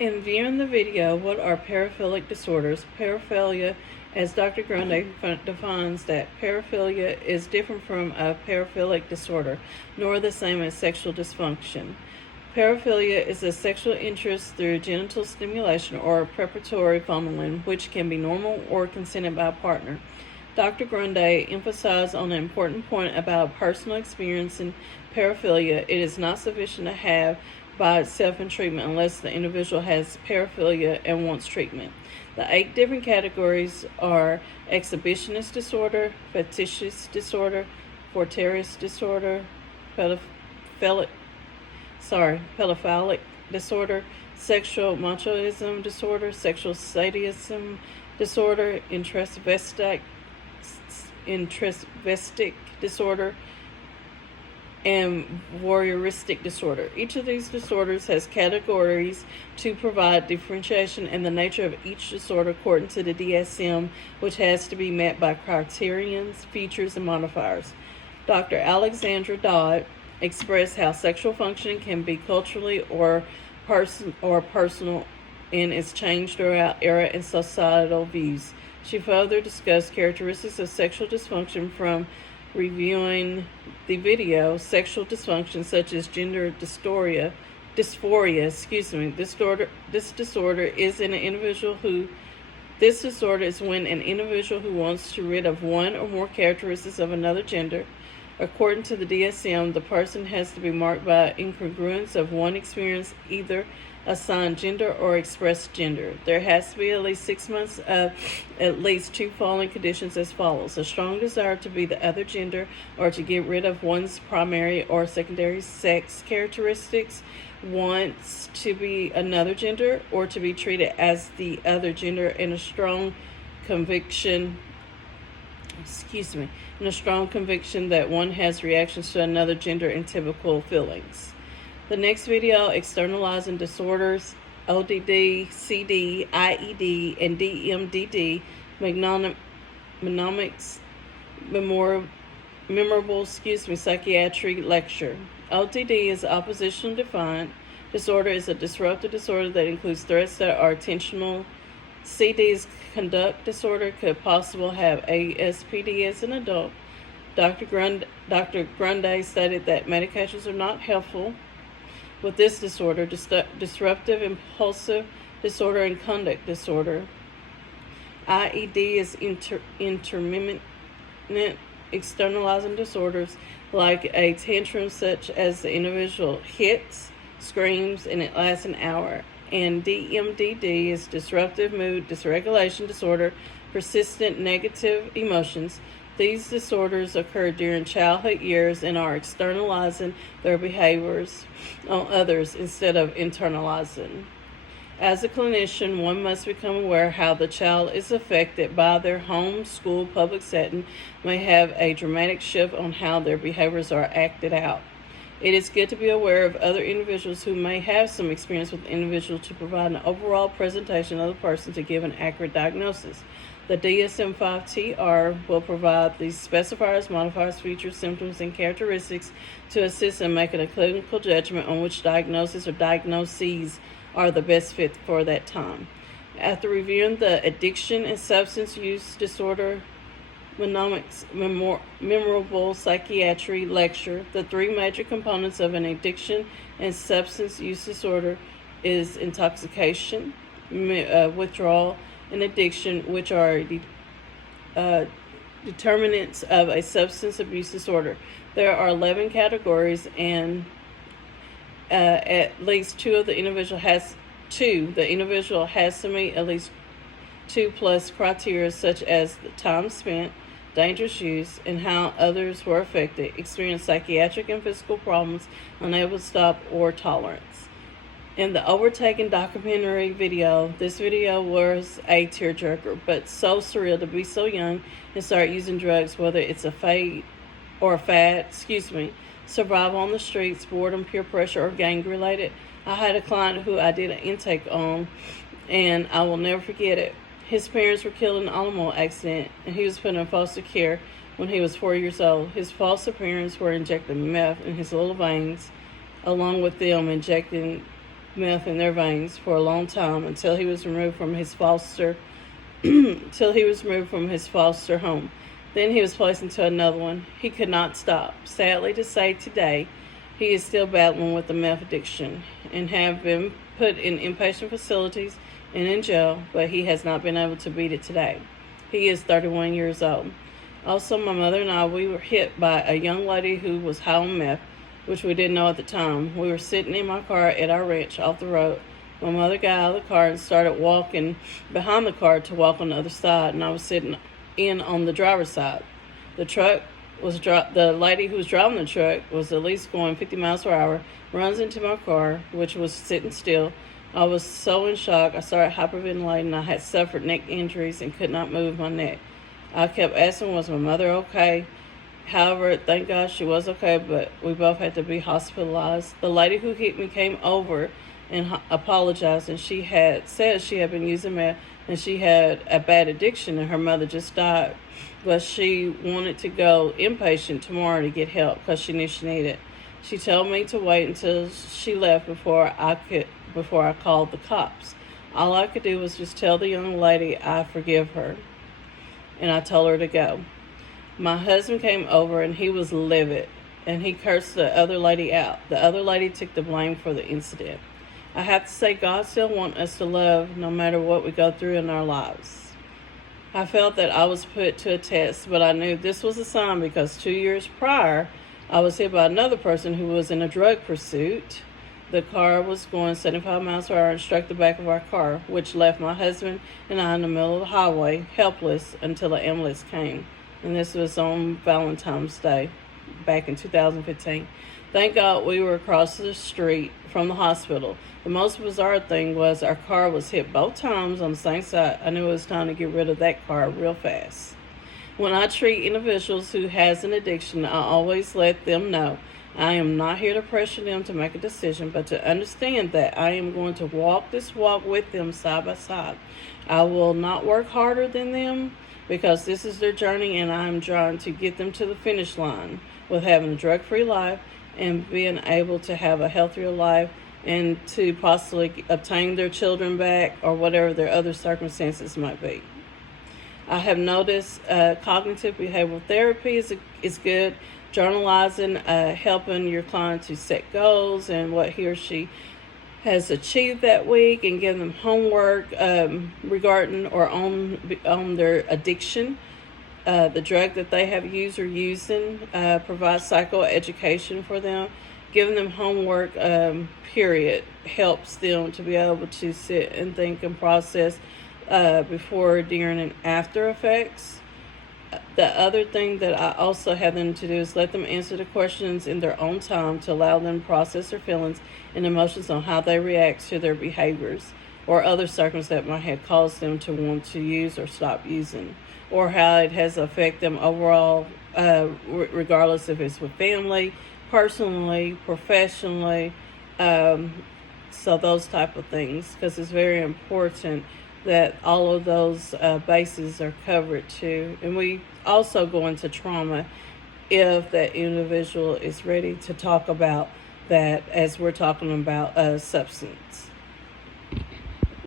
In viewing the video, what are paraphilic disorders? Paraphilia, as Dr. Grundy defines that, paraphilia is different from a paraphilic disorder, nor the same as sexual dysfunction. Paraphilia is a sexual interest through genital stimulation or preparatory fondling, which can be normal or consented by a partner. Dr. Grundy emphasized on an important point about personal experience in paraphilia. It is not sufficient to have by itself in treatment unless the individual has paraphilia and wants treatment. The 8 different categories are exhibitionist disorder, fetishist disorder, voyeuristic disorder, pedophilic disorder, sexual machoism disorder, sexual sadism disorder, intraspecific disorder, and voyeuristic disorder. Each of these disorders has categories to provide differentiation in the nature of each disorder according to the DSM, which has to be met by criterions, features, and modifiers. Dr. Alexandra Dodd expressed how sexual functioning can be culturally or personal and is changed throughout era and societal views. She further discussed characteristics of sexual dysfunction from reviewing the video. Sexual dysfunction such as gender dysphoria. This disorder is when an individual who wants to rid of one or more characteristics of another gender. According to the DSM, the person has to be marked by incongruence of one experience, either assigned gender or expressed gender. There has to be at least 6 months of at least 2 following conditions as follows: a strong desire to be the other gender or to get rid of one's primary or secondary sex characteristics, wants to be another gender or to be treated as the other gender, and a strong conviction that one has reactions to another gender and typical feelings. The next video, externalizing disorders, ODD, CD, IED, and DMDD, memorable psychiatry lecture. ODD is oppositional defiant. Disorder is a disruptive disorder that includes threats that are intentional. CD is conduct disorder, could possibly have ASPD as an adult. Dr. Grundy stated that medications are not helpful with this disorder. Disruptive impulsive disorder and conduct disorder. IED is intermittent externalizing disorders like a tantrum, such as the individual hits, screams, and it lasts an hour. And DMDD is disruptive mood dysregulation disorder, persistent negative emotions. These disorders occur during childhood years and are externalizing their behaviors on others instead of internalizing. As a clinician, one must become aware how the child is affected by their home, school, public setting may have a dramatic shift on how their behaviors are acted out. It is good to be aware of other individuals who may have some experience with the individual to provide an overall presentation of the person to give an accurate diagnosis. The DSM-5-TR will provide the specifiers, modifiers, features, symptoms, and characteristics to assist in making a clinical judgment on which diagnosis or diagnoses are the best fit for that time. After reviewing the addiction and substance use disorder memorable psychiatry lecture, the 3 major components of an addiction and substance use disorder is intoxication, withdrawal, and addiction, which are determinants of a substance abuse disorder. There are 11 categories, and at least the individual has to meet at least 2 plus criteria, such as the time spent, dangerous use, and how others were affected, experience psychiatric and physical problems, unable to stop, or tolerance. In the Overtaken documentary video, this video was a tearjerker, but so surreal to be so young and start using drugs, whether it's a fad, survival on the streets, boredom, peer pressure, or gang related. I had a client who I did an intake on, and I will never forget it. His parents were killed in an automobile accident, and he was put in foster care when he was 4 years old. His foster parents were injecting meth in his little veins, along with them injecting meth in their veins for a long time until he was removed from his foster till he was removed from his foster home. Then he was placed into another one. He could not stop. Sadly to say, today he is still battling with the meth addiction and have been put in inpatient facilities and in jail, but he has not been able to beat it today. He is 31 years old. Also, my mother and I, we were hit by a young lady who was high on meth, which we didn't know at the time. We were sitting in my car at our ranch off the road. My mother got out of the car and started walking behind the car to walk on the other side, and I was sitting in on the driver's side. The lady who was driving the truck was at least going 50 miles per hour, runs into my car, which was sitting still. I was so in shock, I started hyperventilating. I had suffered neck injuries and could not move my neck. I kept asking, was my mother okay? However, thank God she was okay, but we both had to be hospitalized. The lady who hit me came over and apologized, and she had said she had been using meth and she had a bad addiction and her mother just died. But she wanted to go inpatient tomorrow to get help because she knew she needed it. She told me to wait until she left before I called the cops. All I could do was just tell the young lady I forgive her, and I told her to go. My husband came over and he was livid, and he cursed the other lady out. The other lady took the blame for the incident. I have to say, God still wants us to love no matter what we go through in our lives. I felt that I was put to a test, but I knew this was a sign because 2 years prior, I was hit by another person who was in a drug pursuit. The car was going 75 miles per hour and struck the back of our car, which left my husband and I in the middle of the highway, helpless, until an ambulance came. And this was on Valentine's Day, back in 2015. Thank God we were across the street from the hospital. The most bizarre thing was our car was hit both times on the same side. I knew it was time to get rid of that car real fast. When I treat individuals who has an addiction, I always let them know I am not here to pressure them to make a decision, but to understand that I am going to walk this walk with them side by side. I will not work harder than them because this is their journey, and I'm trying to get them to the finish line with having a drug-free life and being able to have a healthier life and to possibly obtain their children back or whatever their other circumstances might be. I have noticed cognitive behavioral therapy is good. Journalizing, helping your client to set goals and what he or she has achieved that week, and giving them homework regarding or on their addiction, the drug that they have used or using. Provide psychoeducation for them. Giving them homework, period, helps them to be able to sit and think and process before, during, and after effects. The other thing that I also have them to do is let them answer the questions in their own time to allow them to process their feelings and emotions on how they react to their behaviors or other circumstances that might have caused them to want to use or stop using, or how it has affected them overall, regardless if it's with family, personally, professionally, so those type of things, because it's very important that all of those bases are covered too. And we also go into trauma if that individual is ready to talk about that, as we're talking about substance.